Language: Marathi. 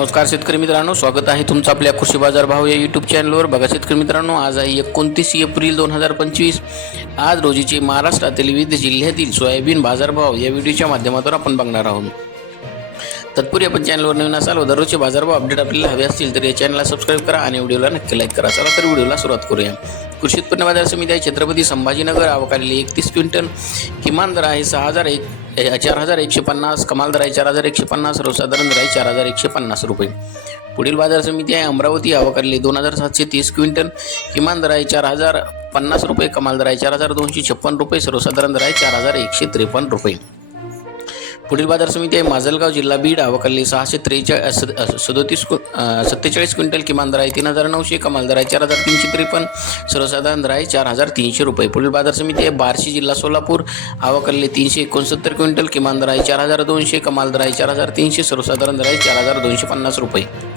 नमस्कार शेतकरी मित्रांनो स्वागत आहे तुमचं आपल्या कृषी बाजार भाव या यूट्यूब चॅनलवर बघा शेतकरी मित्रांनो आज आहे एकोणतीस एप्रिल दोन हजार पंचवीस. आज रोजीचे महाराष्ट्रातील विविध जिल्ह्यातील सोयाबीन बाजारभाव या व्हिडिओच्या माध्यमातून आपण बघणार आहोत. तत्पूर्वी आपण चॅनलवर नवीन असाल व दररोजचे बाजारभाव अपडेट आपल्याला हवे असतील तर या चॅनलला सबस्क्राईब करा आणि व्हिडिओला नक्की लाईक करा. चला तर व्हिडिओला सुरुवात करूया. कृषी उत्पन्न बाजार समिती आहे छत्रपती संभाजीनगर आवकालेली एकतीस क्विंटल. किमान दर आहे सहा हजार एक चार हजार एकशे पन्नास कमाल दर आहे चार हजार एकशे पन्नास सर्वसाधारण दर आहे चार हजार एकशे पन्नास रुपये. पुढील बाजार समिती आहे अमरावती आवकालेली दोन हजार सातशे तीस क्विंटल. किमान दर आहे चार हजार पन्नास रुपये कमाल दर आहे चार हजार दोनशे छप्पन रुपये सर्वसाधारण दर आहे चार हजार एकशे त्रेपन्न रुपये. पुढील बाजार समिती आहे. माजलगाव जिल्हा बीड आवकाली सहाशे त्रेचाळीस सदोतीस क्वि- सत्तेचाळीस क्विंटल किमान दर आहे तीन हजार नऊशे कमाल दर आहे चार हजार तीनशे त्रेपन्न सर्वसाधारण दर आहे चार हजार तीनशे रुपये. पुढील बाजार समिती आहे. बार्शी जिल्हा सोलापूर आवकाले तीनशे एकोणसत्तर क्विंटल किमान दर आहे चार हजार दोनशे कमाल दर आहे चार हजार तीनशे सर्वसाधारण दर आहे चार हजार दोनशे पन्नास रुपये.